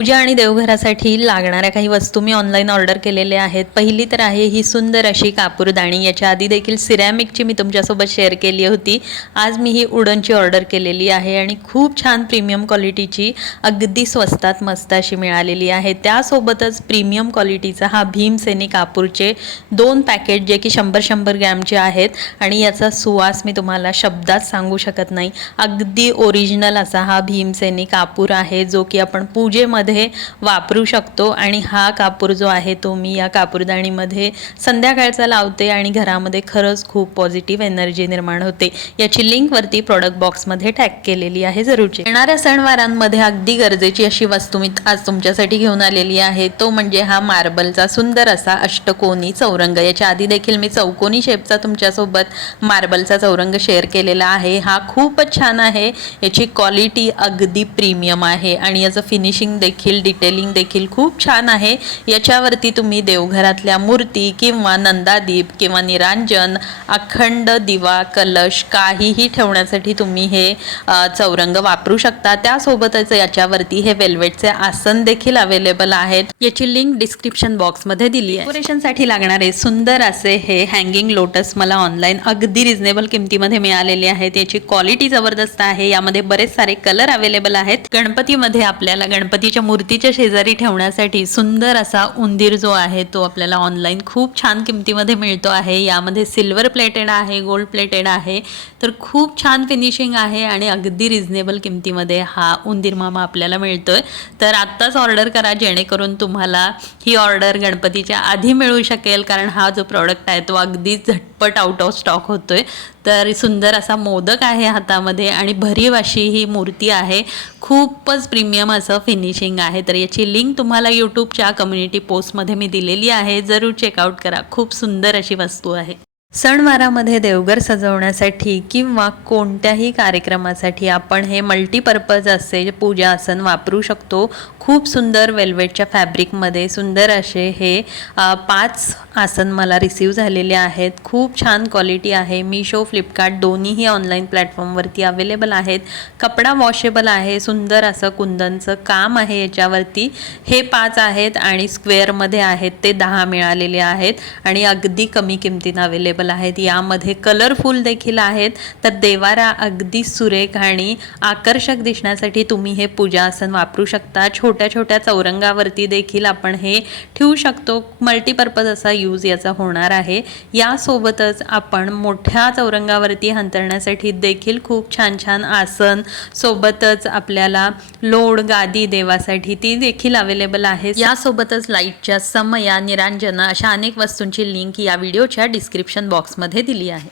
पूजा आणि देवघरासाठी लागणाऱ्या काही वस्तू मी ऑनलाईन ऑर्डर केलेल्या आहेत। पहिली तर आहे ही सुंदर अशी कापूरदाणी। याच्या आधी देखील सिरॅमिकची मी तुमच्यासोबत शेअर केली होती। आज मी ही वुडनची ऑर्डर केलेली आहे आणि खूप छान प्रीमियम क्वालिटीची अगदी स्वस्तात मस्त अशी मिळालेली आहे। त्यासोबतच प्रीमियम क्वालिटीचा हा भीमसेनी कापूरचे 2 पॅकेट जे की 100-100 ग्रॅमचे आहेत आणि याचा सुवास मी तुम्हाला शब्दात सांगू शकत नाही। अगदी ओरिजिनल असा हा भीमसेनी कापूर आहे जो की आपण पूजेमध्ये वापरू शकतो आणि हा कापूर जो आहे तो मी या कापूरदाणीमध्ये संध्याकाळचा लावते आणि घरामध्ये खरंच खूप पॉझिटिव्ह एनर्जी निर्माण होते। याची लिंक वरती प्रोडक्ट बॉक्समध्ये टॅग केलेली आहे, जरूर चेक। येणाऱ्या सणवारांमध्ये अगदी गरजेची अशी वस्तू मी आज तुमच्यासाठी घेऊन आलेली आहे, तो म्हणजे हा मार्बलचा सुंदर असा अष्टकोनी चौरंग। याच्या आधी देखील मी चौकोनी शेपचा तुमच्यासोबत मार्बलचा चौरंग शेअर केलेला आहे। हा खूपच छान आहे, याची क्वालिटी अगदी प्रीमियम आहे आणि याचं फिनिशिंग देखील डिटेलिंग देखील खूप छान आहे। याच्यावरती तुम्ही देवघरातल्या मूर्ती किंवा नंदादीप किंवा निरांजन, अखंड दिवा, कलश काहीही ठेवण्यासाठी तुम्ही हे चौरंग वापरू शकता। त्यासोबतच याच्यावरती हे वेल्वेटचे आसन देखील अवेलेबल आहेत। याची लिंक डिस्क्रिप्शन बॉक्समध्ये दिली आहे। डेकोरेशनसाठी लागणारे सुंदर असे हे हँगिंग लोटस मला ऑनलाईन अगदी रिजनेबल किमतीमध्ये मिळालेले आहेत। याची क्वालिटी जबरदस्त आहे। यामध्ये बरेच सारे कलर अवेलेबल आहेत। गणपतीमध्ये आपल्याला गणपतीच्या मूर्तीच्या शेजारी ठेवण्यासाठी सुंदर असा उंदीर जो आहे तो आपल्याला ऑनलाईन खूप छान किमतीमध्ये मिळतो आहे। यामध्ये सिल्वर प्लेटेड आहे, गोल्ड प्लेटेड आहे, तर खूप छान फिनिशिंग आहे आणि अगदी रिजनेबल किमतीमध्ये हा उंदीर मामा आपल्याला मिळतोय। तर आत्ताच ऑर्डर करा जेणेकरून तुम्हाला ही ऑर्डर गणपतीच्या आधी मिळू शकेल, कारण हा जो प्रॉडक्ट आहे तो अगदी झटपट आउट ऑफ स्टॉक होतोय। तर सुंदर असा मोदक आहे हातामध्ये आणि भरीव अशी ही मूर्ती आहे। खूपच प्रीमियम असं फिनिशिंग आहे। तर याची लिंक तुम्हाला यूट्यूबच्या कम्युनिटी पोस्टमध्ये मी दिलेली आहे, जरूर चेकआउट करा। खूप सुंदर अशी वस्तू आहे। सणवारामध्ये देवघर सजवण्यासाठी किंवा कोणत्याही कार्यक्रमासाठी आपण हे मल्टीपर्पज असे पूजा आसन वापरू शकतो। खूप सुंदर वेल्वेटच्या फॅब्रिकमध्ये सुंदर असे हे 5 आसन मला रिसीव झालेले आहेत। खूप छान क्वालिटी आहे। मीशो, फ्लिपकार्ट दोन्हीही ऑनलाईन प्लॅटफॉर्मवरती अवेलेबल आहेत। कपडा वॉशेबल आहे, सुंदर असं कुंदनचं काम आहे याच्यावरती। हे 5 आहेत आणि स्क्वेअरमध्ये आहेत ते 10 मिळालेले आहेत आणि अगदी कमी किमतीनं अवेलेबल आहेत। यामध्ये कलरफुल देखील आहेत। तर देवारा अगदी सुरेख आणि आकर्षक दिसण्यासाठी तुम्ही हे पूजा आसन वापरू शकता। छोट्या छोट्या चौरंगावरती देखील आपण हे ठेवू शकतो। मल्टीपर्पज असा यूज याचा होणार आहे। यासोबतच आपण मोठ्या चौरंगावरती अंतरण्यासाठी देखील खूप छान छान आसन, सोबतच आपल्याला लोड गादी देवासाठी ती देखील अवेलेबल आहे। यासोबतच लाईटच्या समया, निरांजन अशा अनेक वस्तूंची लिंक या व्हिडिओच्या डिस्क्रिप्शन बॉक्समध्ये दिली आहे।